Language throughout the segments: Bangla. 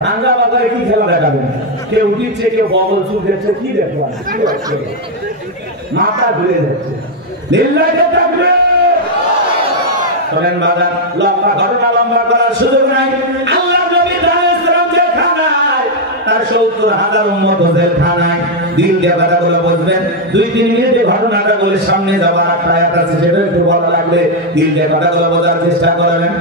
ভাঙ্গা বাজারে কি খেলা দেখাবেন? কেউ উঠিচ্ছে, কেউ বগল চুল দিচ্ছে, কি দেখলাম মাথা ঘুরে যাচ্ছে। শোনেন বাজার, লম্বা ঘটনা লম্বা করার সুযোগ নাই। আল্লাহ নবী জেলখানায়, তার ৭০,০০০ উম্মত জেলখানায়। দিন দিয়ে কথাগুলো বুঝবেন। ২-৩ মিনিটে ঘটনাটা বলে সামনে যাওয়ার একটা আয়াত আছে, সেটা একটু ভালো লাগবে। দিন দিয়ে কথাগুলো বোঝার চেষ্টা করবেন।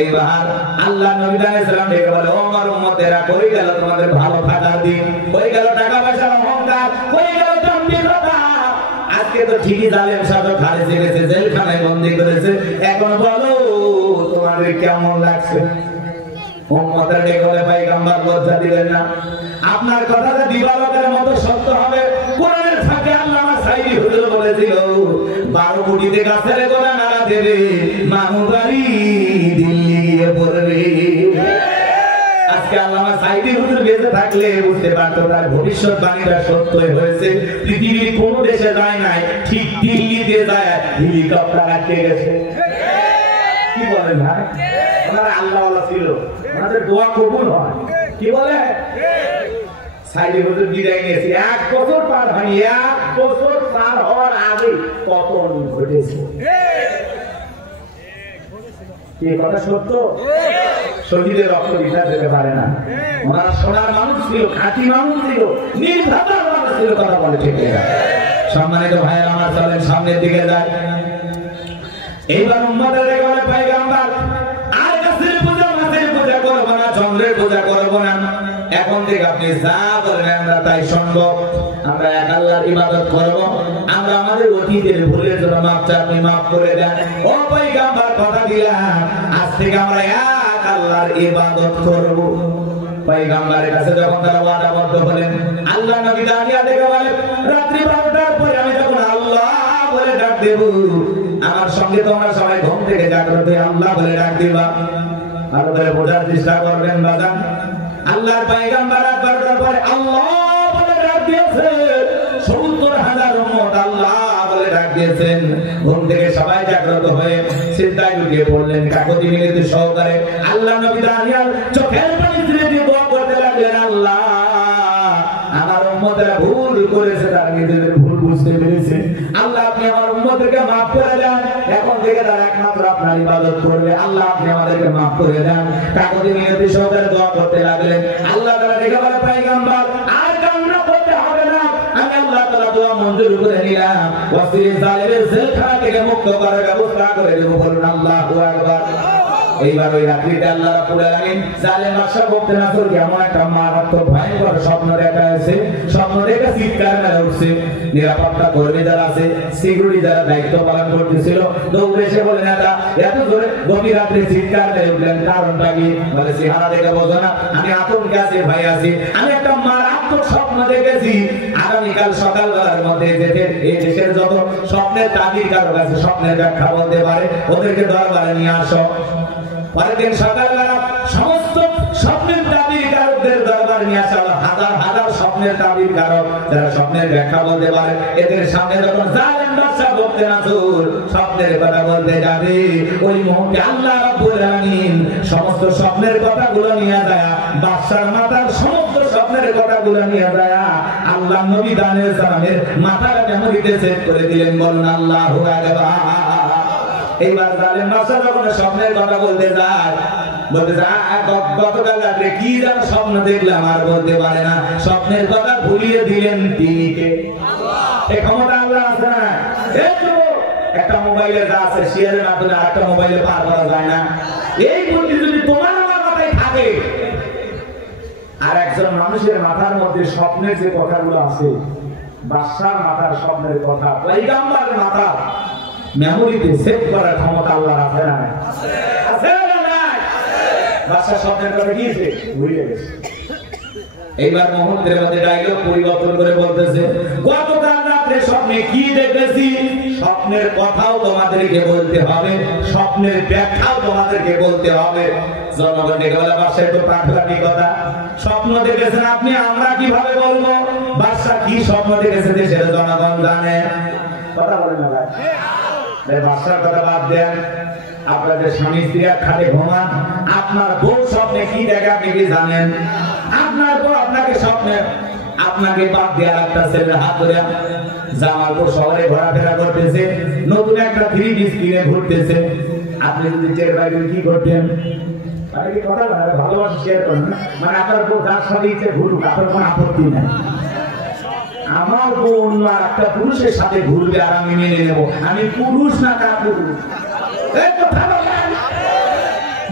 এইবার আল্লাহ নবী সাল্লাল্লাহু আলাইহি বলে, ও আমার উম্মতেরা, কই গেল তোমাদের ভালো থাকার দিন? কই গেল টাকা পয়সার অহংকার? কই গেল দাম্ভিকতা? আজকে তো ঠিকই জালেম শাসক খারিজে গেছে, জেলখানায় বন্দী করেছে। এখন বলো তোমাদের কেমন লাগছে? উম্মতেরা ডেকে বলে, পয়গম্বর লজ্জা দিবেন না? আপনার কথাটা দিবালোকের মতো সত্য হবে। কোরআনের ফাঁকে আল্লামা সাইদি হুজুর বলেছিল, ১২ কোটিতে গাছের গোড়া নাড়া দেবে, মামুবাড়ি দিল্লি গিয়ে পড়বে। আজকে আল্লামা সাইদি হুজুর বেঁচে থাকলে বুঝতে পারতো তার ভবিষ্যৎবাণীটা সত্যই হয়েছে। পৃথিবীর কোন দেশে যায় নাই, ঠিক দিল্লিতে যায় হেলিকপ্টার আটকে গেছে। কি বলেন ভাই? ওনারা আল্লাহওয়ালা ছিল, ওনাদের দোয়া কবুল হয়। কি বলে? সাইদি হুজুর বিদায় নিয়েছে, ১ বছর পার হয়নি, ১ বছর পার হওয়ার আগে পতন ঘটেছে। কি কথা সত্য? শহীদের রক্ত বৃথা যেতে পারে না। ওনারা সোনার মানুষ ছিল, খাঁটি মানুষ ছিল, নির্ভেজাল মানুষ ছিল। কথা বলে ঠিক না? সম্মানিত ভাইয়েরা আমার, চলেন সামনের দিকে যায়। এইবার উম্মতের ডেকে বলে, পয়গম্বর আর গাছের পূজা, মাছের পূজা করব না, চন্দ্রের পূজা করব না। এখন থেকে আপনি যা বলেন আমরা তাই শুনব। আমরা এক আল্লাহর ইবাদত করব। আমরা আমাদের অতীতের ভুলের জন্য মাপ চাই, আপনি মাফ করে দেন। ও পয়গম্বর, কথা দিলাম আজ থেকে আমরা এক আল্লাহর ইবাদত করব। পয়গম্বরের কাছে যখন তারা ওয়াদাবদ্ধ হলেন, আল্লাহ নবী দাঁড়িয়ে দেখে বলেন, রাত্রি ১২টার পরে আমি যখন আল্লাহ বলে ডাক দেব, আমার সঙ্গে তোমরা সবাই ঘুম থেকে জাগ্রত হয়ে আল্লাহ বলে ডাক দিবা। আর বলে বোঝার চেষ্টা করবেন বাজান, আল্লাহর পয়গম্বর রাত ১২টার পরে আল্লাহ বলে ডাক দিয়েছে। ৭০,০০০ উম্মত আল্লাহ বলে ডাক দিয়েছেন। ঘুম থেকে সবাই জাগ্রত হয়ে চিন্তায় ঢুকে পড়লেন। কাকতি মিনতি সহকারে আল্লাহ নবী দাঁড়িয়ে চোখের পানি ছেড়ে দিয়ে দোয়া করতে লাগলেন, আল্লাহ আমার উম্মতেরা ভুল করেছে, তারা নিজেদের ভুল বুঝতে পেরেছে। আল্লাহ আপনি আমার উম্মতকে মাফ করে দেন। এখন থেকে তারা একমাত্র আপনার ইবাদত করবে। আল্লাহ আপনি আমাদেরকে মাফ করে দেন। কাকতি মিনতি সহকারে দোয়া করতে লাগলেন। আল্লাহ তাআলা ডেকে বলে, পয়গম্বর আর কান্না করতে হবে না, আমি আল্লাহ তাআলা দোয়া মঞ্জুর করে নিলাম। ওয়াসির জালিমের জেলখানা থেকে মুক্ত করার ব্যবস্থা করে দেব। বলুন আল্লাহু আকবার। এইবার ওই রাত্রিতে আল্লাহ রাব্বুল আলামিন জালেম বাদশা বুকতেনাসরকে এমন একটা মারাত্মক ভয়ঙ্কর স্বপ্ন দেখাইছে। স্বপ্ন দেখে চিৎকার মেরে উঠছে। নিরাপত্তা কর্মী যারা আছে, সিকিউরিটি যারা দায়িত্ব পালন করতেছিল, দৌড়ে এসে বলে, নেতা এত জোরে গভীর রাত্রে চিৎকার মেরে উঠলেন, কারণটা কি? বলে, চেহারা দেখে বোঝো না আমি আতঙ্কে আছি, ভয় আছি। আমি একটা মারাত্মক স্বপ্ন দেখেছি। আগামীকাল সকালবেলার মধ্যে এই দেশের যত স্বপ্নের তাবির কারো কাছে স্বপ্নের ব্যাখ্যা বলতে পারে, ওদেরকে দরবারে নিয়ে আসো। পরের দিন সকালবেলা সমস্ত স্বপ্নের তাবির কারকদের দরবারে নিয়ে আসা হলো। হাজার হাজার স্বপ্নের তাবির কারক যারা স্বপ্নের ব্যাখ্যা বলতে পারে, এদের সামনে যখন জালেম বাদশা বুকতেনাসর স্বপ্নের কথা বলতে যাবে, ওই মুহূর্তে আল্লাহ রাব্বুল আলামিন সমস্ত স্বপ্নের কথাগুলো নিয়ে যায়, বাদশার মাথার সমস্ত স্বপ্নের কথাগুলো নিয়ে যায় আল্লাহ নবী দানের সালামের মাথাটা মেমোরিতে সেভ করে দিলেন। বলুন আল্লাহু আকবার। এইবার জালেম বাদশা যখন স্বপ্নের কথা বলতে যায়, গতকাল রাতে কি যেন স্বপ্ন দেখলাম আর বলতে পারে না। স্বপ্নের কথা ভুলিয়ে দিলেন তিনি কে? এই ক্ষমতা আল্লাহ আছে না? একটা মোবাইলে যা আছে শেয়ারের মাধ্যমে আরেকটা মোবাইলে পার করা যায় না। এই বুদ্ধি যদি তোমার আমার মাথায় থাকে, আর একজন মানুষের মাথার মধ্যে স্বপ্নের যে কথাগুলো আছে, বাদশার মাথার স্বপ্নের কথা পয়গম্বরের মাথা মেমোরিতে সেভ করার ক্ষমতা আল্লাহর আছে না? আছে না? নাই? বাদশা স্বপ্নের কথা গিয়েছে, ভুলে গেছে। এইবার মুহূর্তের মধ্যে ডায়লগ পরিবর্তন করে বলতেছে, গতকাল রাতে স্বপ্নে কি দেখেছি, স্বপ্নের কথাও তোমাদেরকে বলতে হবে, স্বপ্নের ব্যাখ্যাও তোমাদেরকে বলতে হবে। জনগণ ডেকে বলে, বাদশা তো পাগলামি কথা, স্বপ্ন দেখেছেন আপনি, আমরা কিভাবে বলবো? বাদশা কি স্বপ্ন দেখেছে দেশের জনগণ জানে। কথা বলেন না ভাই? বাচ্চার কথা বাদ দেন, আপনাদের স্বামী স্ত্রী এক খাটে ঘুমান, আপনার বউ স্বপ্নে কি দেখে আপনি কি জানেন? আপনার বউ আপনাকে স্বপ্নে আপনাকে বাদ দেওয়ার একটা ছেলের হাত ধরে জামালপুর শহরে ঘোরাফেরা করতেছে, নতুন একটা 3D স্ক্রিনে ঘুরতেছে, আপনি যদি টের পাইবেন কি করতেন? কথা ভালোবাসা শেয়ার করেন, মানে আপনার বউ যার সাথে ইচ্ছে ঘুরুক, আপনার কোনো আপত্তি নাই। আমার বউ অন্য আর একটা পুরুষের সাথে ঘুরবে আর আমি মেনে নেব, আমি পুরুষ না কার পুরুষ?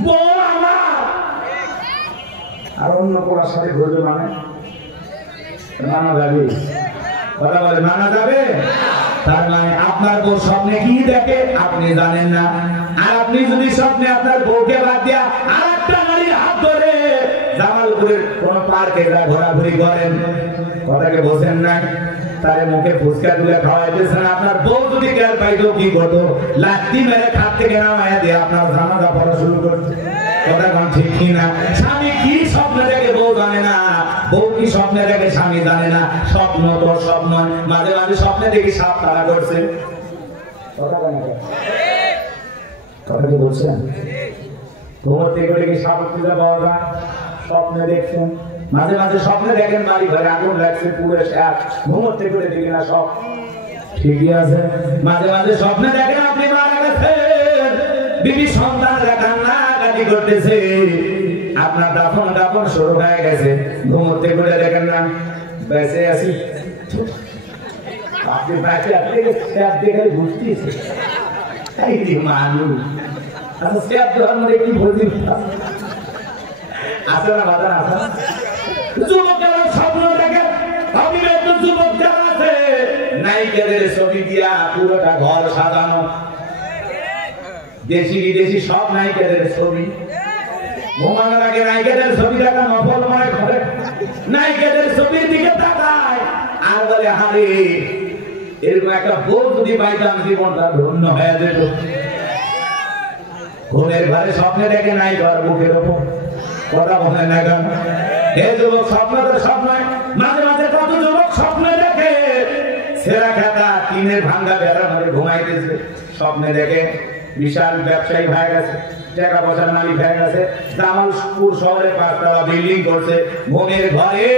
বউ আমার আর অন্য কোনার সাথে ঘুরবে মানে মানা যাবে? কথা বলে মানা যাবে? তার মানে আপনার বউ স্বপ্নে কি দেখে আপনি জানেন না, আর আপনি যদি স্বপ্নে আপনার বউকে বাদ দিয়া আর একটা নারীর হাত ধরে জামালপুরের কোন পার্কে ঘোরাঘুরি করেন, কথাকে বোঝেন না, তারে মুখে ফুচকা তুলে খাওয়াইতেছেন, আপনার বউ যদি টের পাইতো কি করতো? লাত্তি মেরে খাট থেকে নামায় দিয়ে আপনার জানাজা পড়া শুরু করছে। কথা কোন ঠিক কিনা? স্বামী কি স্বপ্নে দেখে বউ জানে না, বউ কি স্বপ্নে দেখে স্বামী জানে না। স্বপ্ন তো স্বপ্ন, মাঝে মাঝে স্বপ্নে দেখি সাপ তারা করছে। কথা কি বলছেন? ঘুমোতে গেলে কি সাপ খুঁজে পাওয়া যায়? স্বপ্নে দেখছেন, মাঝে মাঝে স্বপ্নে দেখেন বাড়ি ঘরে আগুন লাগছে, পুরো শেষ, ঘুমোতে করে দেখি না সব ঠিকই আছে। মাঝে মাঝে স্বপ্নে দেখেন আপনি মারা গেছেন, বিবি সন্তান দেখান না কাটি করতেছে, আপনার দাফন দাফন শুরু হয়ে গেছে, ঘুমোতে করে দেখেন না বেঁচে আছি। আপনি বেঁচে আপনি দেখে বুঝতেছে মানুষ, আচ্ছা সে আপনার কি বলছি আছে না বাধা আছে? যুবকেরা স্বপ্ন দেখে, অবিবাহিত যুবক যারা আছে নায়িকাদের ছবি দিয়া পুরোটা ঘর সাজানো, দেশি বিদেশি সব নায়িকাদের ছবি, ঘুমানোর আগে নায়িকাদের ছবি দেখা নফল মনে করে, নায়িকাদের ছবির দিকে তাকায় আর বলে হারে এরকম একটা বউ যদি পাইতাম জীবনটা ধন্য হয়ে যেত। ঘুমের ঘরে স্বপ্নে দেখে নাই ঘর বুকের ওপর, কথা বলে না কেন? হে যুবক, স্বপ্ন তো স্বপ্ন, মাঝে মাঝে কত যুবক স্বপ্নে দেখে সেরা খাতা টিনের ভাঙ্গা বেড়ার মধ্যে ঘুমাইতেছে, স্বপ্নে দেখে বিশাল ব্যবসায়ী হয়ে গেছে, টাকা পয়সার মালিক হয়ে গেছে, জামালপুর শহরে 5 তলা বিল্ডিং করছে, ঘুমের ঘরে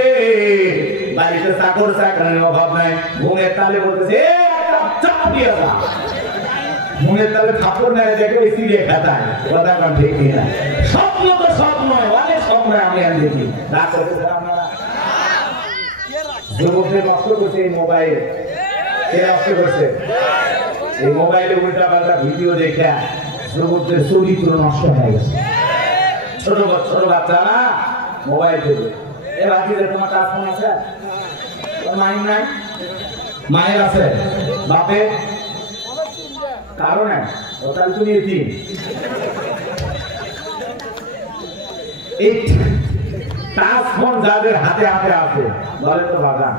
বাড়িতে চাকর চাকরানির অভাব নাই, ঘুমের তালে বলতেছে চাপ দিয়ে যা, ঘুমের তালে থাপড় নেয় দেখে ওই সিরিয়ে খাতায়, কথা কান ঠিক কিনা? স্বপ্ন তো স্বপ্ন, অনেক স্বপ্ন আমি আর দেখি রাত করতেছে। আপনারা যুবকদের নষ্ট করছে এই মোবাইল, কে নষ্ট করছে? এই মোবাইলে উল্টা পাল্টা ভিডিও দেখে যুবকদের চরিত্র নষ্ট হয়ে গেছে। ছোট ছোট বাচ্চারা মোবাইল দেখে, এ বাকিদের তোমার কাজ ফোন আছে? মায়ের নাই? মায়ের আছে, বাপের কারণে ওটাই তুমি এই টাচ ফোন যাদের হাতে হাতে আছে বলে তো বাবা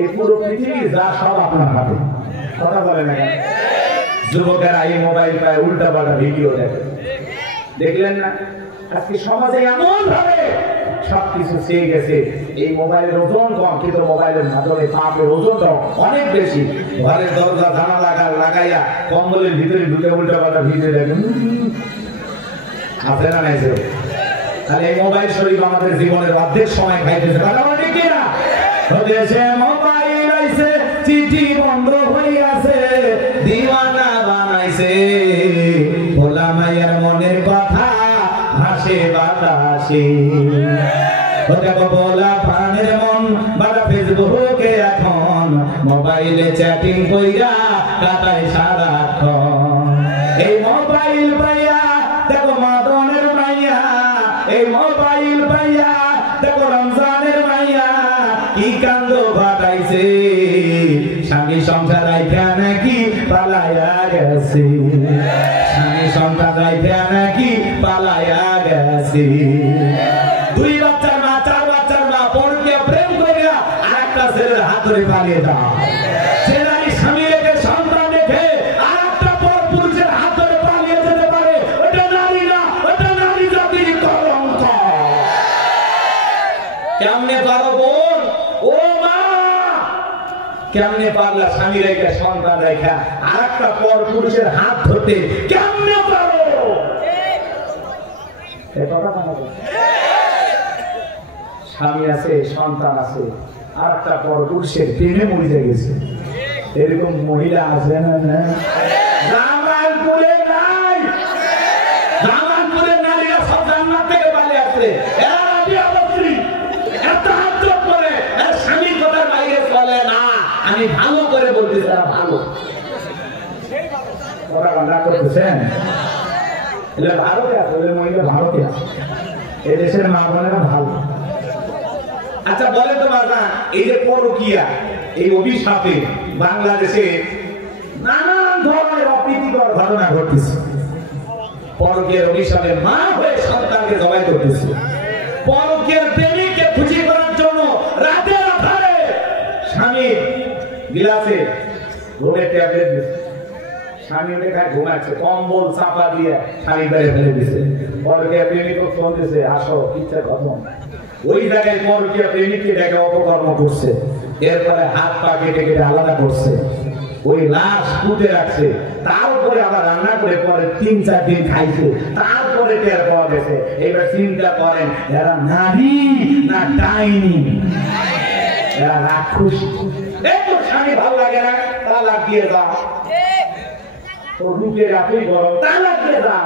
এই পুরো পৃথিবী যা সব আপনার হাতে, কথা বলে না? যুবকেরা এই মোবাইল পায় উল্টা পাল্টা ভিডিও দেখে, দেখলেন না? আজকে সমাজে এমন ভাবে সবকিছু চেয়ে গেছে, এই মোবাইলের ওজন কম কিন্তু মোবাইলের মাধ্যমে পাপের ওজনটা অনেক বেশি। ঘরের দরজা জানালা লাগাইয়া কম্বলের ভিতরে ঢুকে উল্টা পাল্টা ভিডিও দেখেন, আছে না নাই? তাহলে এই মোবাইল শরীফ আমাদের জীবনের অর্ধেক সময় খাইতেছে, মোবাইল আইছে, চিঠি বন্ধ হইয়াছে, দিওয়ানা বানাইছে, ভোলা মায়ের মনের কথা হাসে বাতাসে, বলা প্রাণের মন বাড়া ফেসবুকে এখন মোবাইলে চ্যাটিং কইরা কাটায় সারাক্ষণ। এই মোবাইল পাইয়া দেখো মাদনের মাইয়া, এই মোবাইল পাইয়া দেখো রমজানের মাইয়া কি কাণ্ড ঘটাইছে, স্বামী সংসার রাইখা নাকি পালাইয়া গেছে, স্বামী সংসার রাইখা নাকি পালাইয়া গেছে। 2 বাচ্চার মা, 4 বাচ্চার মা পরকে প্রেম করিয়া আরেকটা ছেলের হাত ধরে পালিয়ে যায়। সে নারী স্বামী রেখে সন্তান রেখে আরেকটা পর পুরুষের হাত ধরে পালিয়ে যেতে পারে, ওটা নারী না, ওটা নারী জাতির কলঙ্ক। কেমনে পারো বোন? ও মা কেমনে পারলা স্বামী রেখে সন্তান রেখা আরেকটা একটা পরপুরুষের হাত ধরতে কেমনে পারো? স্বামী আছে, সন্তান আছে, আর একটা পরপুরুষের প্রেমে মরে গেছে, এরকম মহিলা আছে না? জামালপুরে নাই, জামালপুরের নারীরা সব জান্নাত থেকে পালিয়ে আসছে। স্বামীর কথার বাইরে চলে না। আমি ভালো করে বলতেছি, ভালো ওরা রান্না করতেছেন, ভারতে আছে, মহিলা ভারতে আছে, এদেশের মা বোনেরা ভালো। আচ্ছা বলে তো বাবা, এই যে পরকীয়া, এই অভিশাপে বাংলাদেশে নানান ধরনের অপ্রীতিকর ঘটনা ঘটতেছে। পরকীয়ার অভিশাপে মা হয়ে সন্তানকে জবাই করতেছে। পরকীয়ার প্রেমিককে খুশি করার জন্য রাতের আধারে স্বামী গিলাসে ঘুমের ট্যাবলেট দিচ্ছে, স্বামী দেখায় ঘুমাচ্ছে, কম্বল চাপা দিয়ে স্বামী বেড়ে ফেলে দিচ্ছে। পরকীয়ার প্রেমিক ফোন দিচ্ছে, আসো ইচ্ছা খতম। ওই জায়গায় পরকীয়া প্রেমিককে ডেকে অপকর্ম করছে, এরপরে হাত পা কেটে কেটে আলাদা করছে, ওই লাশ পুঁতে রাখছে, তারপরে আবার রান্না করে পরে ৩-৪ দিন খাইছে, তারপরে টের পাওয়া গেছে। এবার চিন্তা করেন, এরা নারী না ডাইনি? এরা রাক্ষস। একটু স্বামী ভালো লাগে না, তালাক দিয়ে দাও। তো রুকে রাখি গরম, তালাক দিয়ে দাও।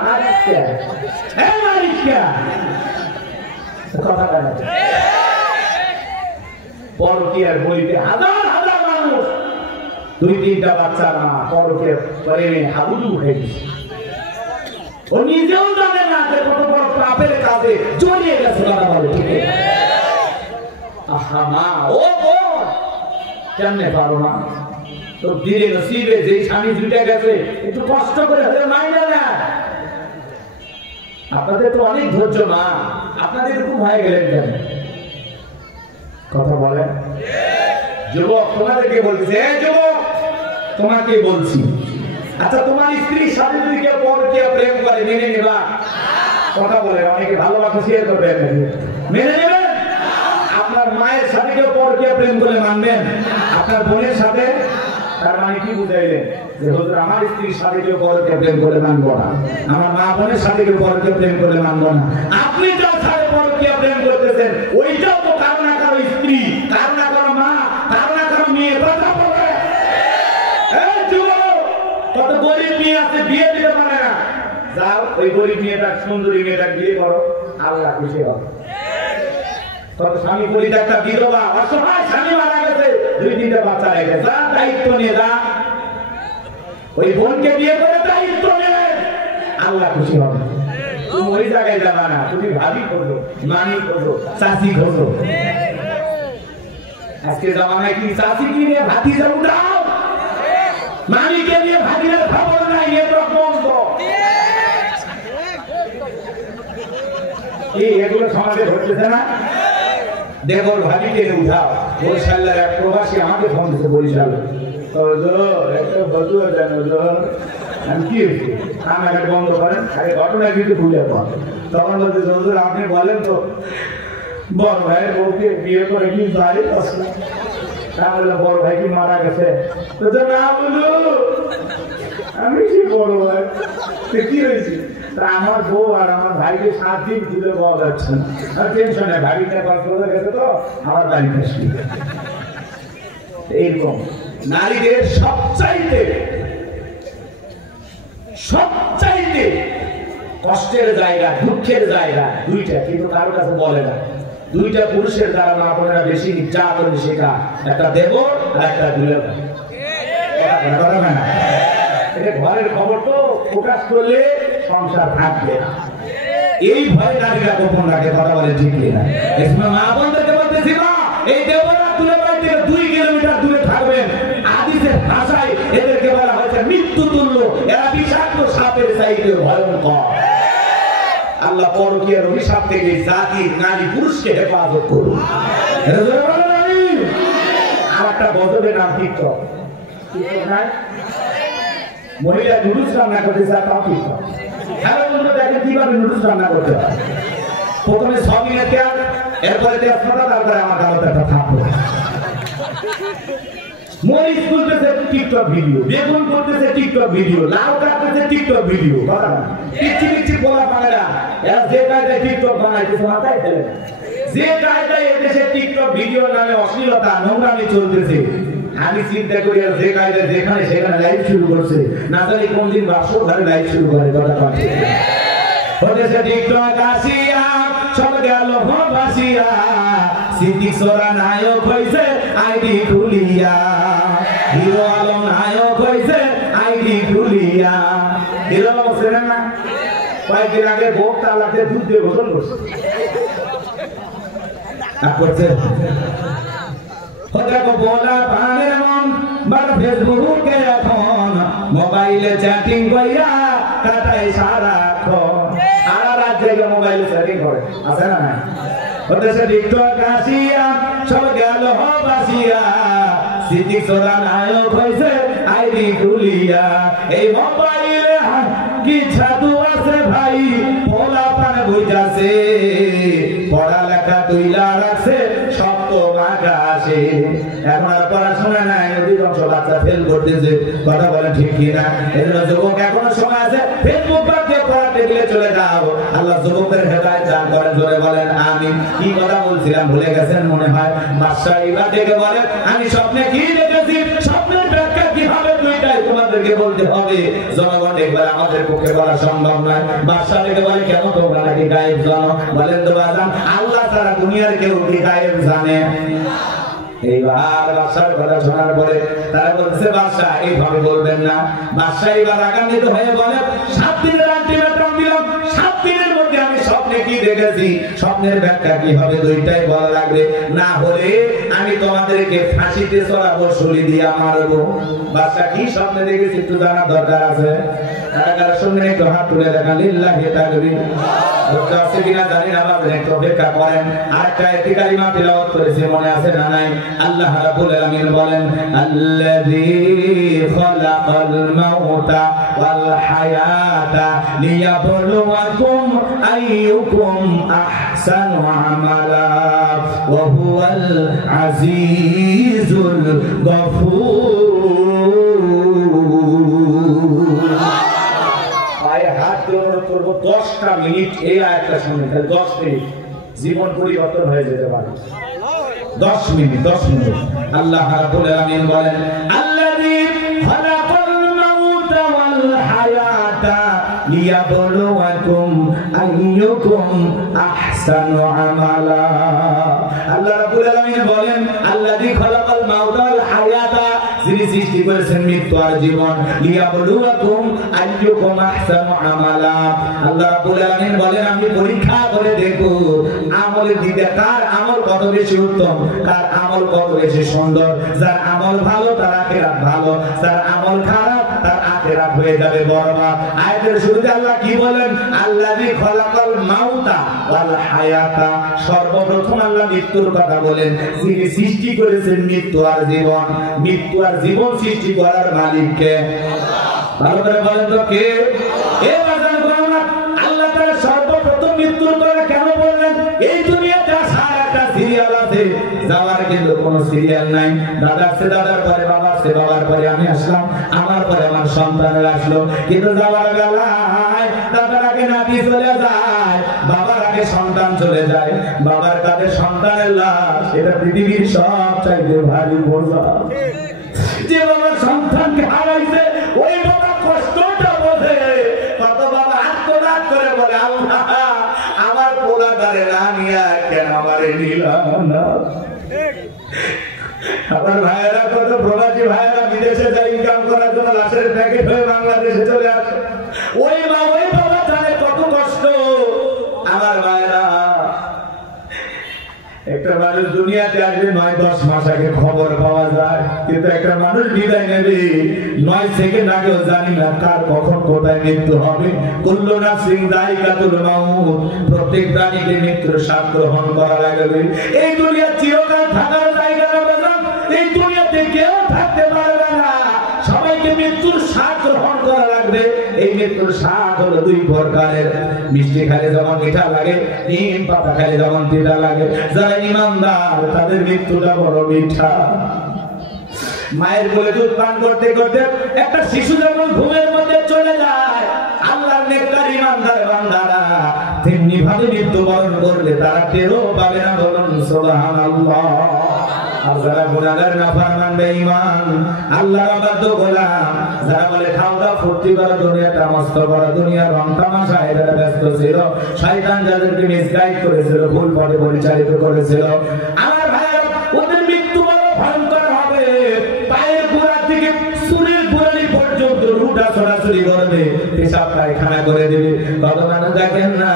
কথা না, পরকীয়ার বইতে হাজার হাজার মানুষ 2-3টা বাচ্চা না পরকীয়ার প্রেমে হাবুডুবু উঠে গেছে। ও নিজেও জানে না যে কত বড় পাপের কাজে জড়িয়ে গেছে। কথা বলে ঠিক? আহা মা, ও বোন, কেমনে পারো না? তো ধীরে নসিবে যে স্বামী জুটে গেছে, একটু কষ্ট করে হলে মাইনা না। আপনাদের তো অনেক ধৈর্য মা, আপনাদের এরকম হয়ে গেলেন কেন? কথা বলেন। যুবক তোমাদেরকে বলছি, যুবক তোমাকে বলছি, আচ্ছা তোমার স্ত্রীর সাথে যদি কেউ পরকীয়া প্রেম করে মেনে নেবা? কথা বলে, অনেকে ভালোবাসা শেয়ার করবে, মেনে নেবেন? আপনার মায়ের সাথে কেউ পরকীয়া প্রেম করলে মানবেন? আপনার বোনের সাথে? তার মানে কি বুঝাইলেন? যে হুজুর আমার স্ত্রীর সাথে কেউ পরকীয়া প্রেম করলে মানবো না, আমার মা বোনের সাথে কেউ পরকীয়া প্রেম করলে মানবো না। আপনি যার সাথে পরকীয়া প্রেম করতেছেন, ওইটাও তো কারো না কারো স্ত্রী, কারো না কারো মা, কারো না কারো মেয়ে। কথা বলে, কত গরিব মেয়ে আছে বিয়ে দিতে পারে না, যাও ওই গরিব মেয়েটা, সুন্দরী মেয়েটা বিয়ে করো, আল্লাহ খুশি হবে। কত স্বামী পরিত্যক্তা বিধবা, অসহায় স্বামী মারা গেছে, 2-3টা বাচ্চা রেখে, যা দায়িত্ব নিয়ে যা, ওই বোনকে বিয়ে করে দায়িত্ব নেবে, আল্লাহ খুশি হবে। তুমি ওই জায়গায় যাবা না, তুমি ভাবি খোঁজো, মানি খোঁজো, চাষি খোঁজো। আজকে জামানায় কি চাষি কি নিয়ে ভাতিজা উঠাও, মালিকে নিয়ে ভাতিজার খবর নাই, এগুলো সমাজে ঘটতেছে না? দেখো ভাবিকে উঠাও। বরিশালের এক প্রবাসী আমাকে ফোন দিচ্ছে, বরিশাল, একটা ফতুয়া দেন, আমি কি হয়েছে কান্নাকাটি বন্ধ করেন, আগে ঘটনা কিন্তু ভুলে পান। তখন বলছে, হুজুর আপনি বলেন তো বড় ভাইয়ের বউকে বিয়ে করে কি যাই? তাহলে বড় ভাই কি মারা গেছে? না বলু, আমি কি বড় ভাই, কি হয়েছে? আমার বউ আর আমার ভাইকে 7 দিন খুঁজে পাওয়া যাচ্ছে না। আর টেনশন নেই, ভাবিটা চলে গেছে তো আমার বাড়িতে আসবে। এইরকম নারীদের সবচাইতে কষ্টের জায়গা, দুঃখের জায়গা দুইটা, কিন্তু কারোর কাছে বলে না। 2টা পুরুষের দ্বারা মা বোনেরা বেশি নির্যাতন শেখা, একটা দেবর আর একটা দুলাভাই। কথা না, এটা ঘরের খবর তো প্রকাশ করলে সংসার থাকবে না, এই ভয় নারীরা গোপন রাখে। কথা বলে ঠিক না? মা বোনদেরকে বলতেছি না, এই দেবরা দুলাভাই থেকে 2 কিলোমিটার দূরে থাকবেন। হাদিসের ভাষায় এদেরকে বলা হয়েছে মৃত্যু তুল্য, এরা বিষাক্ত সাপের চাইতে ভয়ঙ্কর। আল্লাহ পরকীয়ার অভিশাপ থেকে জাতির নারী পুরুষকে হেফাজত করুন। আর একটা গজবের নাম টিকটক। মহিলা নুডলস রান্না করতে চায়, তাও টিকটক। হ্যালো বন্ধু, দেখেন কিভাবে নুডলস রান্না করতে হয়। প্রথমে সয়াবিনের তেল, এরপরে তেজপাতা, তারপরে আমার গালতে একটা থাকবো। মরিচ করতেছে টিকটক ভিডিও, বেগুন করতেছে টিকটক ভিডিও, লাউ কাটতেছে টিকটক ভিডিও। কথা না, পিচ্ছি পিচ্ছি পোলা পানেরা এরা যে কায়দায় টিকটক বানাইতেছে মাথায় ফেলে না। যে কায়দায় এদেশে টিকটক ভিডিও নামে অশ্লীলতা নোংরামি চলতেছে, আমি চিন্তা করি আর যে কায়দায় যেখানে সেখানে লাইভ শুরু করছে, না জানি কোন দিন বাসর ঘরে লাইভ শুরু করে। কথা পাচ্ছে ওদেশে টিকটক আসিয়া সব গেল ভাসিয়া, সিদ্দিক সোরা নায়ক হইছে আইডি খুলিয়া, হিরো আলম নায়ক হইছে আইডি খুলিয়া। হিরো আলম ছিলেন না কয়েকদিন আগে ভোগ তালাতে দুধ দিয়ে গোসল করছে করছে। দেখো বলা পানের মন বাট ফেসবুকে এখন মোবাইলে চ্যাটিং কইরা কাটায় সারাক্ষণ। সারা রাত জেগে মোবাইলে চ্যাটিং করে, আছে না? ওদেশে টিকটক আসিয়া সব গেল বাসিয়া, সিদ্দিক সোরা নায়ক হইছে আইডি খুলিয়া। এই মোবাইলে কি জাদু আছে ভাই, পোলা পান বুঝাছে, পড়ালেখা তুইলা রাখছে সব তো মাগাছে। এখন আর পড়াশোনা নাই, অধিকাংশ বাচ্চা ফেল করতেছে। কথা বলেন ঠিক কিনা? এজন্য যুবক এখনো সময় আছে, ফেসবুক বাদ দিয়ে পড়া টেবিলে চলে যাও। আল্লাহ যুবকের হেদায়েত দান করেন, জোরে বলেন আমিন। কি কথা বলছিলাম ভুলে গেছেন মনে হয়। বাদশাহ এবার দেখে বলেন আমি স্বপ্নে কি দেখেছি, স্বপ্নের ব্যাখ্যা কি হবে দুইটাই তোমাদেরকে বলতে হবে। জনগণ একবার আমাদের পক্ষে বলা সম্ভব নয়। বাদশাহ দেখে বলে কেন তোমরা নাকি গায়েব জানো? বলেন তো বাজান আল্লাহ ছাড়া দুনিয়ার কেউ কি গায়েব জানে? এইবার বাদশার কথা শোনার পরে তারা বলছে বাদশাহ এইভাবে বলবেন না। বাদশাহ এবার রাগান্বিত হয়ে বলে 7 দিনের আলটিমেটাম দিলাম, 7 দিনের মধ্যে আমি স্বপ্নে কি দেখেছি, স্বপ্নের ব্যাখ্যা কি হবে দুইটাই বলা লাগবে, না হলে আমি তোমাদেরকে ফাঁসিতে চড়াবো, শুলি দিয়ে মারবো। বাদশাহ কি স্বপ্নে দেখেছি একটু জানার দরকার আছে। তারা শুনবেন, একটু হাত তুলে দেখান লিল্লাহি তাকবীর। আছে কিনা জানি না, বাবা একটু অপেক্ষা করেন। আরেকটা একটি কালিমা তিলাওয়াত করেছি, মনে আছে না নাই? আল্লাহ রাব্বুল আলামিন বলেন আল্লাযী খালাকাল মাউতা ওয়াল হায়াতা লিয়াবলুয়াকুম আইয়ুকুম আহসানু আমালা ওয়া হুয়াল আজিজুল গফুর। করবো 10টা মিনিট এই আয়াতটা শুনে, 10 মিনিট জীবন পরিবর্তন হয়ে যেতে পারে। 10 মিনিট আল্লাহ রাব্বুল আলামিন বলেন আল্লাযী খালাকাল মাউতা ওয়াল হায়াতা লিয়াবলুয়াকুম আইয়ুকুম আহসানু আমালা। আল্লাহ রাব্বুল আলামিন বলেন আল্লাযী খালাকাল মাউতা ওয়াল হায়াতা, যিনি সৃষ্টি করেছেন মৃত্যু আর জীবন, লিয়াবলুয়াকুম আইয়ুকুম আহসানু আমালা। আল্লাহ রাব্বুল আলামিন বলেন আমি পরীক্ষা করে দেখব আমলের দিকে কার আমল কত বেশি উত্তম, কার আমল কত বেশি সুন্দর। যার আমল ভালো তার আখিরাত ভালো, যার আমল খারাপ তার আখিরাত হয়ে যাবে বরবাদ। আয়াতের শুরুতে আল্লাহ কি বলেন? আল্লাযী খালাকাল মাউতা ওয়াল হায়াতা। সর্বপ্রথম আল্লাহ মৃত্যুর কথা বলেন, যিনি সৃষ্টি করেছেন মৃত্যু আর জীবন। মৃত্যু আর জীবন সৃষ্টি করার মালিক কে? ভালো করে বলেন তো কে? আল্লাহ তাআলা সর্বপ্রথম মৃত্যুর কথা কেন বললেন? এই দুনিয়াতে আসার একটা সিরিয়াল আছে, যাওয়ার কিন্তু কোনো সিরিয়াল নাই। দাদা আসছে, দাদার পরে বাবা আসছে, বাবার পরে আমি আসলাম, আমার পরে আমার সন্তানের আসলো। কিন্তু যাওয়ার বেলায় দাদার আগে নাতি চলে যায়, বাবার আগে সন্তান চলে যায়। বাবার কাছে সন্তানের লাশ, এটা পৃথিবীর সব চাইতে ভারী বোঝা। যে বাবা সন্তানকে হারাইছে ওই বাবা কষ্টটা বোঝে। কত বাবা আত্মনাদ করে বলে আল্লাহ আমার পোলা দাঁড়ে না নিয়ে কেন আমারে নিলাম না। আমার ভাইয়েরা, কত প্রবাসী ভাইয়েরা বিদেশে যায় ইনকাম করার জন্য লাশের প্যাকেট হয়ে বাংলাদেশে চলে আসে। ওই বাবা জানে কত কষ্ট। আমার ভাইয়েরা, একটা মানুষ দুনিয়াতে আসবে 9-10 মাস আগে খবর পাওয়া যায়, কিন্তু একটা মানুষ বিদায় নেবে 9 সেকেন্ড আগেও জানি না কার কখন কোথায় মৃত্যু হবে। কুল্লু নাফসিন যায়িকাতুল মাউত, প্রত্যেক প্রাণীকে মৃত্যুর স্বাদ গ্রহণ করা লাগবে। এই দুনিয়া চিরকাল থাকার জায়গা না বাজান, এই দুনিয়াতে কেউ থাকতে পারবে না। সবাইকে মৃত্যুর স্বাদ গ্রহণ করা লাগবে। এই মৃত্যুর স্বাদ হলো 2 প্রকারের। মিষ্টি খেলে যেমন মিঠা লাগে, নিম পাতা খেলে যেমন তিতা লাগে। যারা ইমানদার তাদের মৃত্যুটা বড় মিঠা। মায়ের কোলে দুধ পান করতে করতে একটা শিশু যখন ঘুমের মধ্যে চলে যায়, আল্লাহর নেককার ইমানদার বান্দারা তেমনি ভাবে মৃত্যুবরণ করলে তারা টেরও পাবে না। বলুন সুবহানাল্লাহ। আর যারা গুনাহগার নাফরমান বেঈমান আল্লাহর অবাধ্য গোলাম, যারা বলে খাওয়া ফুর্তি করা দুনিয়াটা মস্ত করা দুনিয়ার রং তামাশা এরা ব্যস্ত ছিল, শয়তান যাদেরকে মিসগাইড করেছিল, ভুল পথে পরিচালিত করেছিল, আমার ভাইরা ওদের মৃত্যু বড় ভয়ঙ্কর হবে। পায়ের গোড়া থেকে শরীর গোড়ালি পর্যন্ত রুটা ছড়াছড়ি করবে, পেশাব পায়খানা করে দেবে। কত মানুষ দেখেন না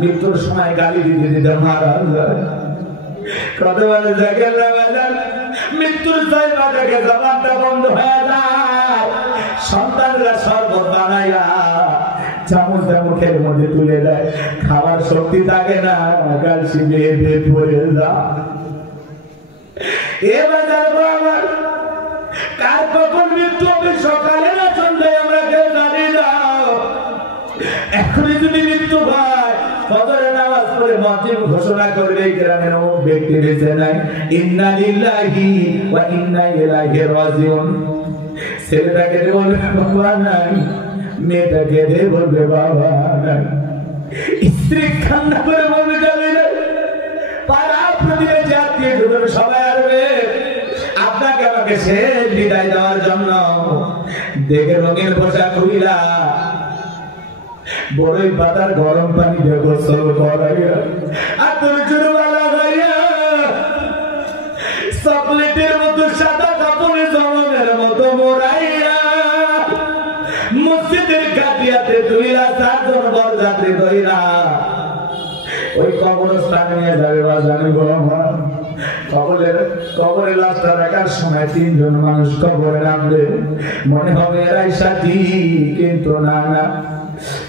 মৃত্যুর সময় গালি দিতে দিতে মারা যায়। কত মানুষ দেখেন না মৃত্যুর জায়গা থেকে জবানটা বন্ধ হয়ে যায়। সন্তানরা শরবত বানাইয়া চামচটা মুখের মধ্যে তুলে দেয়, খাবার শক্তি থাকে না, কালসি বেয়ে বেয়ে পড়ে যায়। এবার আমার কার কখন মৃত্যু হবে সকালে না সন্ধ্যায় আমরা কেউ জানি না। এখনই যদি মৃত্যু হয় ফজরের নামাজ পড়ে মুয়াজ্জিন ঘোষণা করবে গ্রামের ও ব্যক্তি বেঁচে নাই, ইন্না লিল্লাহি ওয়া ইন্না ইলাইহি রাজিউন। ছেলেটাকে বলবে বাবা নাই, মেয়েটাকে বলবে বাবা নাই, স্ত্রী কান্না করে বলবে যাবে না, পাড়া প্রতিবেশী আত্মীয় স্বজন সবাই আসবে আপনাকে আমাকে শেষ বিদায় দেওয়ার জন্য। দেখে রঙের পোশাক খুইলা বড়ই পাতার গরম পানি দিয়ে গোসল করাইয়া আতর চুরওয়ালা ভাইয়া চকলেটের মতো সাদা কাপড়ে জনমের মতো মোড়াইয়া মসজিদের কাটিয়াতে দুইলা চারজন বরযাত্রী দইরা ওই কবরস্থানে নিয়ে যাবে। বাজানে গোলাম কবরে লাশটা রাখার সময় তিনজন মানুষ কবরে নামবে, মনে হবে এরাই সাথী, কিন্তু না না,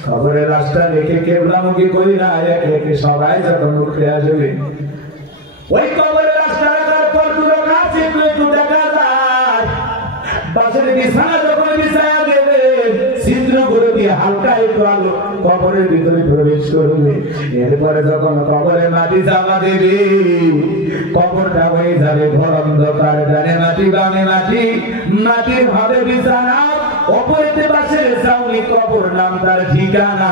কবরের রাস্তা রেখে কেবলামুখী করি না, এক রেখে সবাই যখন উঠে আসবে ওই কবরের রাস্তা রাখার পর দুটো গাছ একটু দেখা যায়, পাশের বিছানা যখন বিছায়া দেবে ছিদ্র করে দিয়ে হালকা একটু আলো কবরের ভিতরে প্রবেশ করবে। এরপরে যখন কবরে মাটি চাপা দেবে কবরটা হয়ে যাবে ঘর অন্ধকার, ডানে মাটি বামে মাটি, মাটির হবে বিছানা, অপরেতে পাশের ছাউনি, কবর নাম তার ঠিকানা।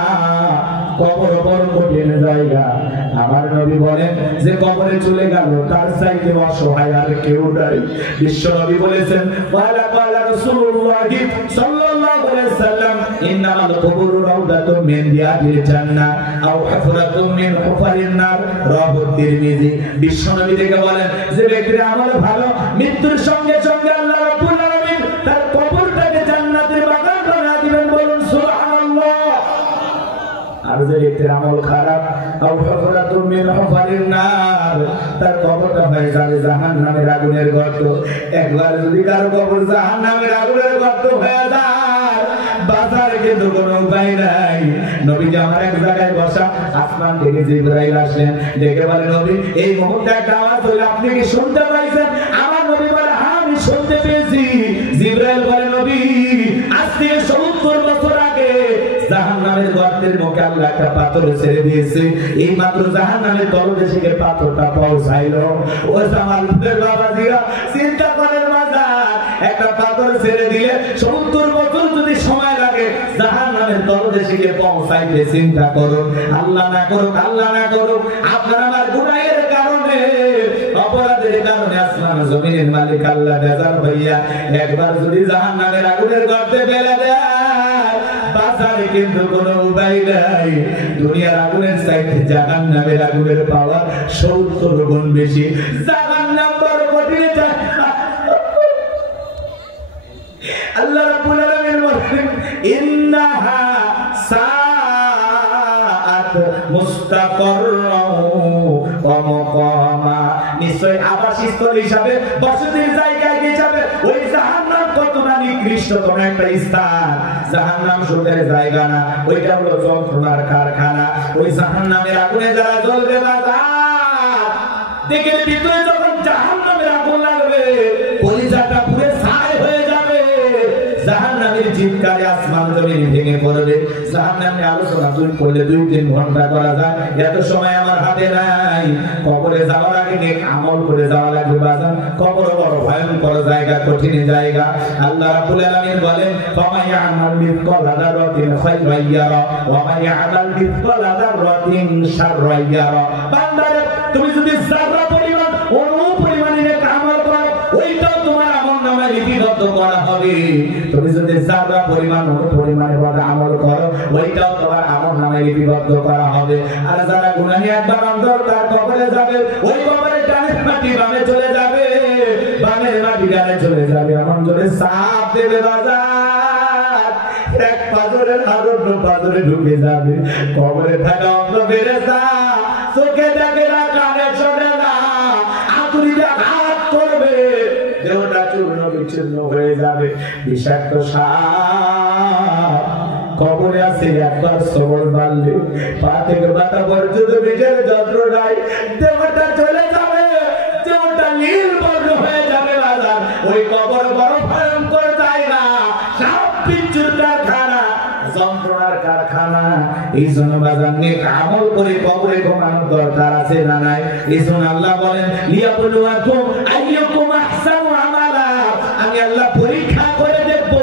কবর বড় কঠিন জায়গা। আমার নবী বলেন যে কবরে চলে গেল তার চাইতে অসহায় আর কেউ নাই। বিশ্ব নবী বলেছেন ওয়ালা ক্বালা রাসূলুল্লাহ সাল্লাল্লাহু আলাইহি ওয়াসাল্লাম ইন্নামাল কুবুরু রাউদাতুম মিন রিয়াদিল জান্নাহ আও হুফরাতুম মিন হুফারিন নার, রাওয়াহু তিরমিজি। বিশ্ব নবী থেকে বলেন যে ব্যক্তির আমল ভালো, মৃত্যুর সঙ্গে সঙ্গে আল্লাহ রাব্বুল আলামিন তার কবরটাকে জান্নাতের বাগান বানিয়ে দিবেন। বলুন সুবহানাল্লাহ। আর যে ব্যক্তির আমল খারাপ আও হুফরাতুম মিন হুফারিন নার, তার কবরটা হয়ে যাবে জাহান্নামের আগুনের গর্ত। একবার যদি কারো কবর জাহান্নামের আগুনের গর্ত হয়ে যায় বাঁচার কিন্তু কোনো উপায় নাই। নবীজি আমার এক জায়গায় বসা, আসমান থেকে জিবরাইল আসলেন, ডেকে বলে নবী এই মুহূর্তে একটা আওয়াজ হলো, আপনি কি শুনতে পাইছেন? আমার নবী বলে হ্যাঁ আমি শুনতে পেয়েছি। জিবরাইল বলে নবী আজ থেকে 70 বছর আগে জাহান্নামের গর্তের মুখে আল্লাহ একটা পাথর ছেড়ে দিয়েছে, এই মাত্র জাহান্নামের তলদেশে পাথরটা পৌঁছাইলো। ও জামালের বাবাজিরা চিন্তা করেন বাজার, একটা পাথর ছেড়ে দিলে 70 বছর যদি সময় লাগে জাহান্নামের তলদেশে পৌঁছাইতে, চিন্তা করুন। আল্লাহ না করুক, আল্লাহ না করুক, আপনার আমার গুনাহের কারণে অপরাধের কারণে আসমান জমিনের মালিক আল্লাহ বেজার হইয়া একবার যদি জাহান্নামের আগুনের গর্তে ফেলে দেয় বাঁচার কিন্তু কোনো উপায় নাই। দুনিয়ার আগুনের চাইতে জাহান্নামের আগুনের পাওয়ার 70 গুণ বেশি। জাহান্নাম বড় কঠিন। আল্লাহ রাব্বুল আলামিন বলেন ইন্নাহা সাআত মুস্তাকাররা ওয়া মুকামা, নিশ্চয় আবাসস্থল হিসাবে, বসতির জায়গা হিসাবে ওই জাহান্নাম কতটা নিকৃষ্টতম একটা স্থান। জাহান্নাম সুখের জায়গা না, ওইটা হলো যন্ত্রণার কারখানা। ওই জাহান্নামের আগুনে যারা জ্বলবে বাজার দেখে ভিতরে যখন জাহান্নামের আগুন লাগবে কলিজাটা পুরো ছাই হয়ে যাবে। জাহান্নামের চিৎকারে আসমান জমিন ভেঙে পড়বে। জাহান্নামে আলোচনা তুই করলে 2-3 ঘন্টা করা যায়, এত সময় আমার হাতে নাই। কবরে যাওয়ার আগে নেক আমল করে যাওয়া লাগবে বাজান। কবর বড় ভয়ঙ্কর জায়গা, কঠিন জায়গা। আল্লাহ রাব্বুল আলামিন বলেন ফামাই আমাল মিসকালা যারাতিন খায়রান ইয়ারা ওয়া মাই আমাল মিসকালা যারাতিন শাররান ইয়ারা। বান্দারে তুমি যদি যারা পরিমাণ অনু পরিমাণে নেক আমল করো, ওইটাও তোমার আমলনামায় লিপিবদ্ধ করা হবে। তুমি যদি যারা পরিমাণ অনু পরিমাণে বড় আমল করো, ওইটাও তোমার আমলনামায় লিপিবদ্ধ করা হবে। আর যারা গুনাহী একবার অন্তর তার কবরে যাবে, ওই কবরে ডানে মাটি বামে চলে যাবে, বামে মাটি ডানে চলে যাবে। এমন জোরে সাপ দেবে বাজার, এক পাথরের আরো পাথরে ঢুকে যাবে। কবরে থাকা অন্ধ ফেরেশতা চোখে দেখে না, কানে শোনে না, আতুরিতে হাত করবে, দেহটা চূর্ণ বিচ্ছিন্ন হয়ে যাবে। বিষাক্ত সাপ কবরে আছে, একবার সবল মারলে পা থেকে মাথা পর্যন্ত নিজের যন্ত্র নাই, দেহটা চলে যাবে, দেহটা নীল বর্ণ হয়ে যাবে বাজার। ওই কবর বড় ভয়ঙ্কর জায়গা, সাপ বিচ্ছুর কারখানা, যন্ত্রণার কারখানা। এই জন্য বাজার নেক আমল করে কবরে ঘুমানোর দরকার আছে না নাই? এই জন্য আল্লাহ বলেন লিয়াবলুয়াকুম আইয়ুকুম আহসানু আমালা। আমি আল্লাহ পরীক্ষা করে দেখব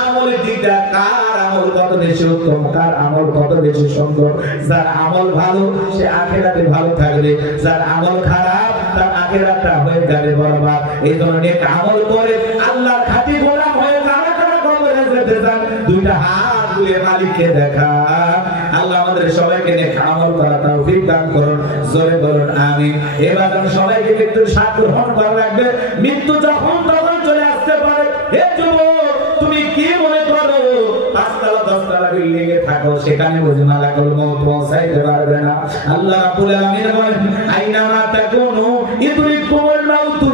আমলের দিকটা, কার আমল কত বেশি উত্তম, কার আমল কত বেশি সুন্দর। যার আমল ভালো সে আখিরাতে ভালো থাকবে, যার আমল খারাপ তার আখিরাতটা হয়ে যাবে বরবাদ। এই জন্য নেক আমল করে আল্লাহর খাঁটি গোলাম হয়ে কারা কারা কবরে যেতে চান, দুইটা হাত তুলে মালিককে দেখা। আল্লাহ আমাদের সবাইকে নেক আমল করা তৌফিক দান করুন, জোরে বলুন আমিন। এবার সবাইকে মৃত্যুর স্বাদ গ্রহণ করা লাগবে। মৃত্যু যখন তখন চলে আসতে পারে। হে যুবক, তুমি কি মনে করো 5-10 বিল্ডিং এ থাকো, সেখানে বুঝি মালাকুল মউত পৌঁছাইতে পারবে না? আল্লাহ রাব্বুল আলামিন বলেন আইনামা তাকুনু ইদরিকুমুল মাউতু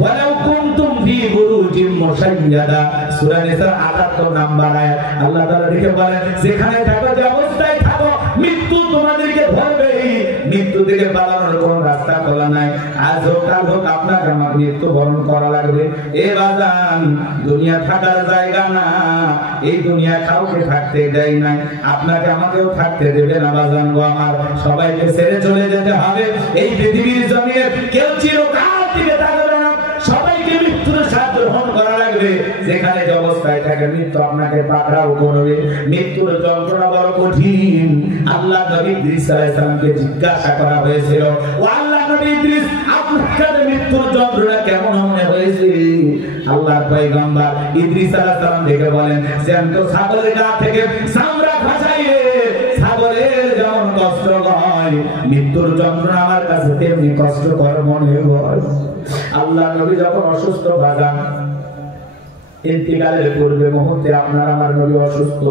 ওয়ালাউ কুনতুম ফি বুরুজিম মুশাইয়াদা। সূরা নিসার 78 নম্বর আয়াত। আল্লাহ তাআলা লিখে বলেন যেখানে থাকো, যে অবস্থায় থাকো, মৃত্যু তোমাদেরকে ধরবেই। মৃত্যু থেকে পালানোর কোন রাস্তা খোলা নাই। আজ হোক কাল হোক আপনাকে আমার মৃত্যু বরণ করা লাগবে। এ বাজান, দুনিয়া থাকার জায়গা না, এই দুনিয়া কাউকে থাকতে দেয় নাই, আপনাকে আমাকেও থাকতে দেবে না বাজান গো আমার। সবাইকে ছেড়ে চলে যেতে হবে এই পৃথিবীর জমিনে। কেউ চিরকাল থেকে থাকবে না, সবাইকে মৃত্যুর স্বাদ গ্রহণ করা লাগবে। যেখানে যে অবস্থায় থাকে মৃত্যু আপনাকে পাকড়াও করবে। মৃত্যুর যন্ত্রণা বড় কঠিন। আল্লাহ নবী ইদ্রিস আলাইহিস সালামকে জিজ্ঞাসা করা হয়েছিল, ও আল্লাহ নবী ইদ্রিস, আপনার কাছে মৃত্যুর যন্ত্রণা কেমন মনে হয়েছে? আল্লাহর পয়গম্বর ইদ্রিস আলাইহিস সালাম দেখে বলেন, জ্যান্ত ছাগলের গা থেকে চামড়া খসাইয়ে ছাগলের যেমন কষ্ট হয়, মৃত্যুর যন্ত্রণা আমার কাছে তেমনি কষ্টকর মনে হয়। আল্লাহ নবী যখন অসুস্থ বাজান, ইন্তিকালের পূর্বে মুহূর্তে আপনার আমার নবী অসুস্থ,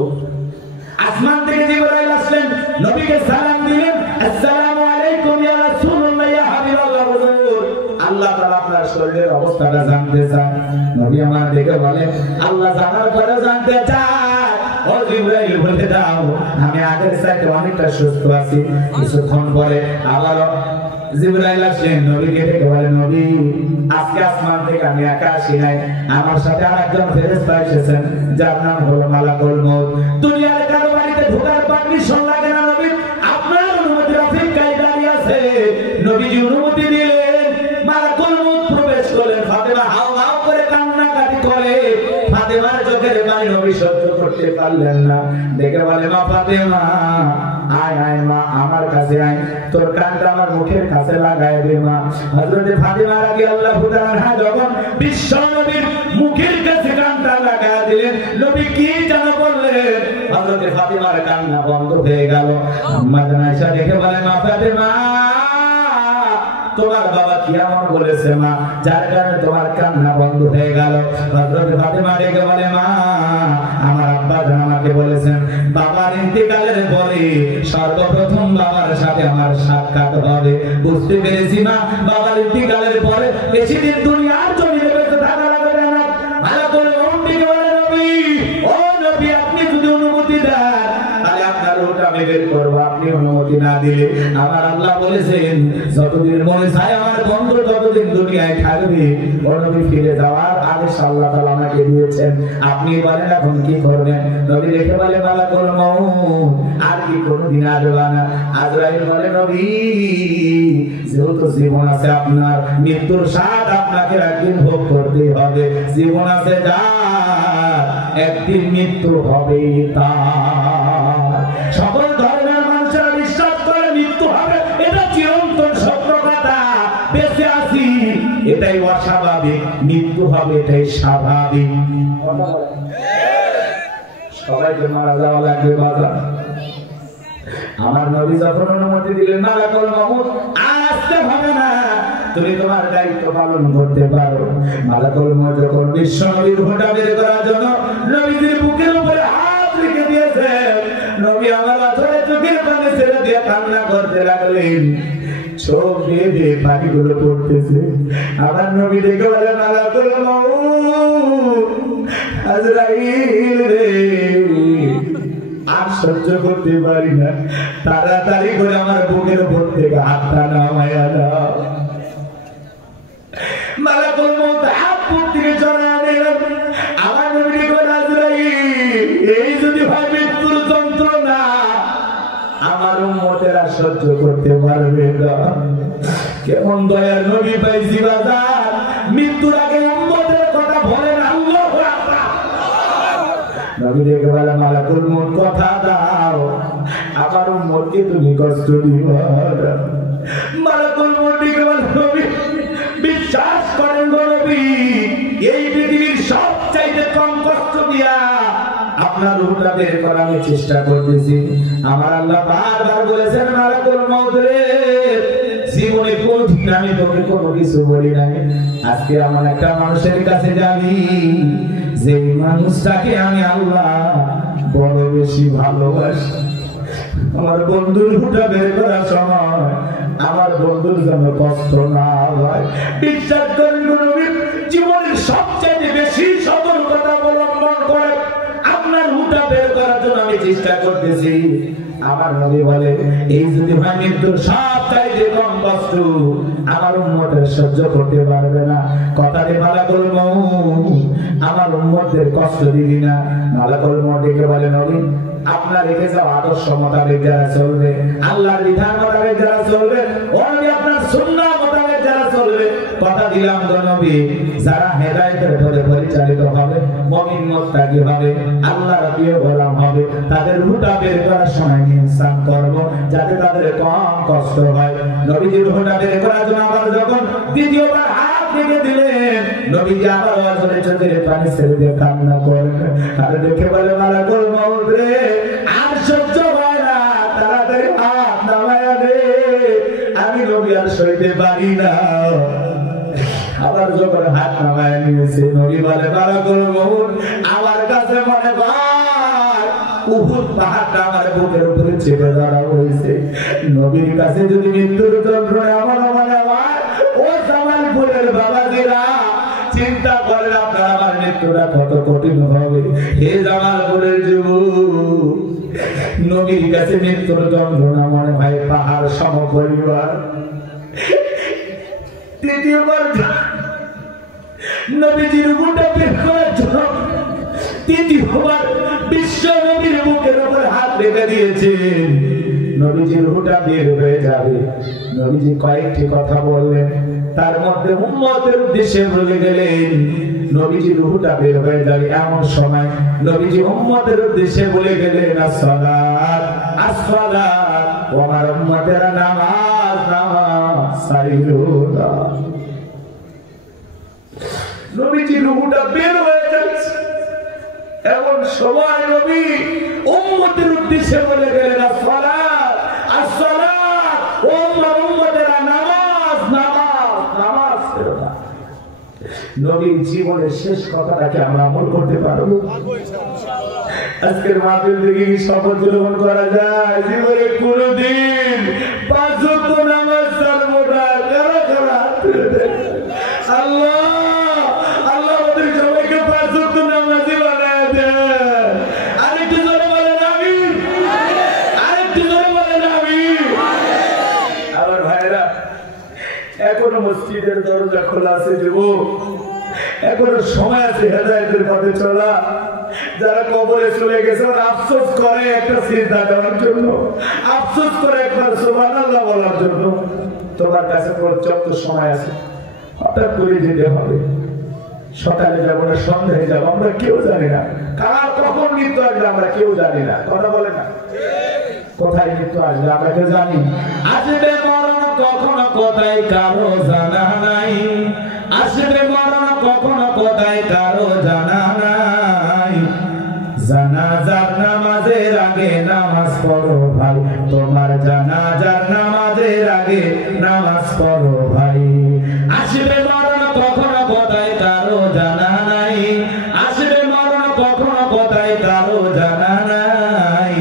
আসমান থেকে জিবরাইল আসলেন, নবীকে সালাম দিলেন, আসসালামু আলাইকুম ইয়া রাসূলুল্লাহ ইয়া হাবিবাল্লাহ হুজুর। আল্লাহ তাআলা আপনার শরীরের অবস্থাটা জানতে চান। নবী আমার দেখে বলেন, আল্লাহ জানার পরে জানতে চায়, ও জিবরাইল বলে দাও আমি আগের চাইতে অনেকটা সুস্থ আছি। কিছুক্ষণ পরে আবার জিবরাইল আসলেন, নবীকে ডেকে বলেন, নবী আজকে আসমান থেকে আমি একা আসি নাই, আমার সাথে আরেকজন ফেরেশতা এসেছেন, যার নাম হলো মালাকুল মউত। দুনিয়ার কারো বাড়িতে ঢোকার পারমিশন লাগে না নবী, আপনার অনুমতির অপেক্ষায় দাঁড়িয়ে আছে। নবীজি অনুমতি দিলেন, মালাকুল মউত প্রবেশ করলেন। ফাতেমা হাউ হাউ করে কান্নাকাটি করে। ফাতেমার চোখের পানি নবী সহ্য করতে পারলেন না, দেখে বলে, মা ফাতেমা আয় আয় মা, আমার কাছে আয়, তোর কানটা আমার মুখের কাছে লাগায় দে মা। হযরতে ফাতেমা রাদিয়াল্লাহু তাআলা যখন বিশ্ব নবীর মুখের কাছে কানটা লাগায় দিলেন, নবী কি যেন বললেন, হযরতে ফাতেমার কান্না বন্ধ হয়ে গেল। আম্মা জান আয়েশা দেখে বলে, মা ফাতেমা তোমার বাবা কি এমন বলেছে মা, যার কারণে তোমার কান্না বন্ধ হয়ে গেল? হযরত ফাতেমা ডেকে বলে, মা আমার আব্বা জান আমাকে বলেছেন বাবার ইন্তেকালের পরে সর্বপ্রথম বাবার সাথে আমার সাক্ষাৎ হবে। বুঝতে পেরেছি মা, বাবার ইন্তেকালের পরে বেশি দিন দুনিয়ার জমিনে বেঁচে থাকা লাগবে না। মালাকুল মউত ডেকে বলে, নবী ও নবী, আপনি যদি অনুমতি দেন তাহলে আপনার রূহটা আমি বের করব। আপনি অনুমতি না দিলে আমার আল্লাহ বলেছেন যতদিন মনে চায় আমার বন্ধু ততদিন দুনিয়ায় থাকবে। নবী ফিরে যাওয়ার আদেশ আল্লাহ তাআলা আমাকে দিয়েছেন। আপনি বলেন এখন কি করবেন? নবী রেখে বলে মালাকুল মউত আর কি কোনদিন আসবে না। আজরাইল বলে নবী যেহেতু জীবন আছে আপনার, মৃত্যুর স্বাদ আপনাকে একদিন ভোগ করতে হবে। জীবন আছে যার, একদিন মৃত্যু হবে তার। সকল ধর্মের মানুষেরা বিশ্বাস করে মৃত্যু হবে, এটা চিরন্তন সত্য কথা। বেঁচে আছি এটাই অস্বাভাবিক, মৃত্যু হবে এটাই স্বাভাবিক। সবাইকে মারা যাওয়া লাগবে বাবা। আমার নবী যখন অনুমতি দিলেন মালাকুল মউত আর আসতে হবে না, তুমি তোমার দায়িত্ব পালন করতে পারো। মালাকুল মউত যখন বিশ্ব নবীর ঘোড়া বের করার জন্য নবীর বুকের উপরে হাত রেখে দিয়েছে, নবী আমার আঁচলে চোখের পানি ছেড়ে দিয়ে কান্না করতে লাগলেন। চোখ দিয়ে দিয়ে পানিগুলো পড়তেছে। আমার নবী দেখে বলে মালাকুল মউত আজরাইল রে আর সহ্য করতে পারি না, তাড়াতাড়ি করে আমার বুকের উপর থেকে হাতটা নামায়া দাও। মালাকুল মউত হাত বুক থেকে জড়ায় নিলেন। আমার নবী বলে আজরাইল এই যদি হয় মৃত্যুর যন্ত্রণা আমার উম্মতেরা সহ্য করতে পারবে না। কেমন দয়ার নবী পাইছি বাজার, মৃত্যুর আগে উম্মতের কথা বলেন আল্লাহু আকবার। নবী দেখে বলে মালাকুল মউত কথা দাও আমার উম্মতকে তুমি কষ্ট দিবা না। মালাকুল মউত দেখে বলে নবী বিশ্বাস করেন নবী এই পৃথিবীর সবচাইতে কম কষ্ট দিয়া আপনার রূহটা বের করার আমি চেষ্টা করতেছি। আমার আল্লাহ বারবার বলেছেন মালাকুল মউত রে জীবনে কোনদিন আমি তোকে কোনো কিছু বলি নাই। আজকে আমার একটা মানুষের কাছে যাবি যে মানুষটাকে আমি আল্লাহ বড় বেশি ভালোবাসি। আমার বন্ধুর রূহটা বের করার সময় আমার বন্ধুর জন্য কষ্ট না হয়। বিশ্বাস করেন নবী জীবনের সবচেয়ে বেশি সতর্কতা অবলম্বন করে আপনার রূহটা বের করার জন্য আমি চেষ্টা করতেছি। আমার নবী বলে এই যদি হয় মৃত্যুর সবচাইতে কম কষ্ট আমার উম্মতের সহ্য করতে পারবে না। কথাটি মালাকুল মউত আমার উম্মতের কষ্ট দিবি না। মালাকুল মউত ডেকে বলে নবী আপনার রেখে যাওয়া আদর্শ মোতাবেক যারা চলবে, আল্লাহর বিধান মোতাবেক যারা চলবে, ওই আপনার সুন্নাহ মোতাবেক যারা চলবে, কথা দিলাম গো নবী যারা হেদায়েতের পথে পরিচালিত হবে, মুমিন মুত্তাকি হবে, আল্লাহর প্রিয় গোলাম হবে, তাদের রূহটা বের করার সময় ইনসান করব যাতে তাদের কম কষ্ট হয়। নবীজির রূহটা বের করার জন্য আবার যখন দ্বিতীয়বার হাত রেখে দিলেন নবীজি আবার ওয়াজরে চোখের পানি ছেড়ে দিয়ে কান্না করেন। আর দেখে বলে মালাকুল মউত রে আর সহ্য হয় না, তাড়াতাড়ি হাত নামায়া দে, আমি নবী আর সইতে পারি না। আবার যখন হাত নামায়া নিয়েছে নবী বলে মালাকুল মউত আমার কাছে মনে হয় উহুদ পাহাড়টা আমার বুকের উপরে চেপে ধরা হয়েছে। নবীর কাছে যদি মৃত্যুর যন্ত্রণা আমার মনে হয় ও জামালপুরের বাবাজিরা চিন্তা করেন আপনার আমার মৃত্যুটা কত কঠিন হবে। হে জামালপুরের যুবক নবীর কাছে মৃত্যুর যন্ত্রণা মনে হয় পাহাড় সম পরিবার। তৃতীয়বার নবীজির রূহটা বের করার জন্য তৃতীয়বার বিশ্ব নবীর বুকের উপর হাত রেখে দিয়েছেন। নবীজির রূহটা বের হয়ে যাবে। নবীজি কয়েকটি কথা বললেন, তার মধ্যে উম্মতের উদ্দেশ্যে বলে গেলেন। নবীজি রূহটা বের হয়ে যাবে এমন সময় নবীজি উম্মতের উদ্দেশ্যে বলে গেলেন আসসালাত আসসালাত, আমার উম্মতেরা নামাজ নামাজ ছাড়িও না। নবীজি রূহটা বের হয়ে যাচ্ছে এমন সময় নবী উম্মতের উদ্দেশ্যে বলে গেলেন আসসালাত আসসালাত, ও আমার উম্মতেরা নামাজ নামাজ নামাজ ছাড়িও না। নবীর জীবনের শেষ কথাটাকে আমরা আমল করতে পারবো। আজকের মাহফিল থেকে কি শপথ গ্রহণ করা যায় জীবনে কোনদিন 5 ওয়াক্ত নামাজ ছাড়বো না? কারা কারা? আল্লাহ আল্লাহ আমাদের সবাইকে 5 ওয়াক্ত নামাজি বানায় দেন। আরেকটু জোরে বলেন আমিন, আরেকটু জোরে বলেন আমিন। মসজিদের দরজা খোলা আছে যুবক, এখনো সময় আছে হেদায়েতের পথে চলা। যারা কবরে চলে গেছে ওরা আফসোস করে একটা সিজদা দেওয়ার জন্য, আফসোস করে একবার সুবহানাল্লাহ বলার জন্য। তোমার কাছে পর্যাপ্ত সময় আছে, হঠাৎ করে যেতে হবে। সকালে যাবো না সন্ধ্যায় যাবো, আমরা কেউ জানি না কার কখন মৃত্যু আসবে, আমরা কেউ জানি না। কথা বলে না, কোথায় মৃত্যু আসবে আমরা কেউ জানি। আসবে মরণ কখনো কোথায় কারো জানা নাই, আসবে মরণ কখনো কোথায় কারো জানা নাই। জানাজার নামাজের আগে নামাজ পড়ো ভাই, তোমার জানাজার নামাজের আগে নামাজ পড়ো ভাই। আসবে মরণ কখনো কোথায় কারো জানা নাই, আসবে মরণ কখনো কোথায় কারো জানা নাই।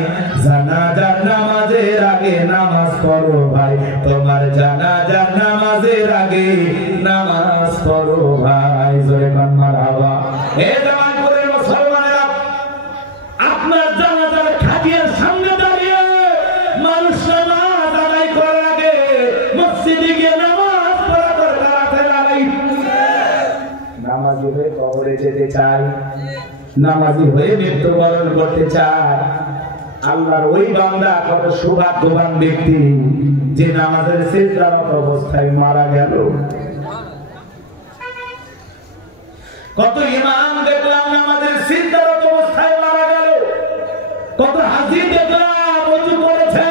জানাজার নামাজের আগে নামাজ পড়ো ভাই, তোমার জানাজার নামাজের আগে নামাজ পড়ো ভাই। জোরে কান মারহাবা। এ জামালপুরের মুসলমানেরা, আপনার জানাজার খাটিয়ার সামনে দাঁড়িয়ে মানুষ নামাজ আদায় করার আগে মসজিদে গিয়ে নামাজ পড়া দরকার আছে না নাই? নামাজি হয়ে কবরে যেতে চাই, নামাজি হয়ে মৃত্যুবরণ করতে চাই। আল্লাহর ওই বান্দা কত সৌভাগ্যবান ব্যক্তি যে নামাজের সিজদারত অবস্থায় মারা গেল। কত ইমাম দেখলাম নামাজের সিজদারত অবস্থায় মারা গেল, কত হাজী দেখলাম ওযু করেছে,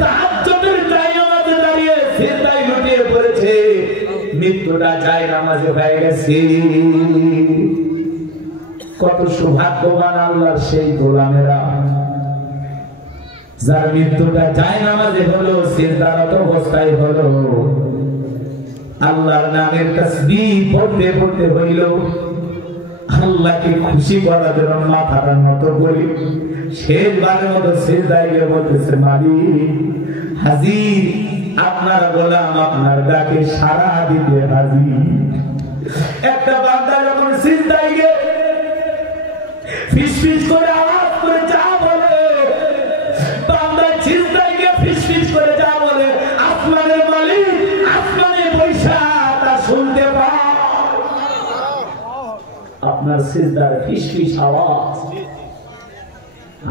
তাহাজ্জুদের জায়নামাজে দাঁড়িয়ে সিজদায় লুটিয়ে পড়েছে, মৃত্যুটা জায়নামাজে হয়ে গেছে। কত সৌভাগ্যবান আল্লাহর সেই গোলামেরা যার মৃত্যুটা জায়নামাজে হলো, সিজদারত অবস্থায় হলো। আল্লাহর নামের তাসবিহ পড়তে পড়তে হইল, আল্লাহকে খুশি করার জন্য মাথাটা নত করি, শেষবারের মতো সিজদায় গিয়ে বলতেছে, মালিক হাজির, আপনার গোলাম আপনার ডাকে সাড়া দিতে হাজির। একটা বান্দা যখন সিজদায় গিয়ে ফিসফিস করে আওয়াজ করে যা বলে, বান্দা সিজদায় গিয়ে ফিসফিস করে যা বলে, আসমানের মালিক আসমানে বৈশা তা শুনতে পায়। আপনার সিজদার ফিসফিস আওয়াজ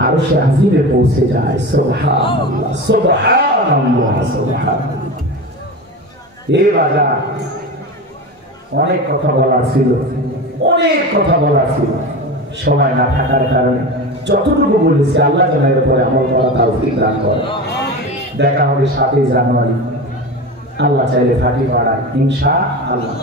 আরশে আজিমে পৌঁছে যায়। সুবহানাল্লাহ সুবহানাল্লাহ সুবহানাল্লাহ। এই বাজার অনেক কথা বলার ছিল, অনেক কথা বলার ছিল, সময় না থাকার কারণে যতটুকু বলেছি আল্লাহ যেন এর উপরে আমল করা তৌফিক দান করে। দেখা হবে 7 জানুয়ারি, আল্লাহ চাইলে ফাটি পাড়ায় ইনশাআল্লাহ।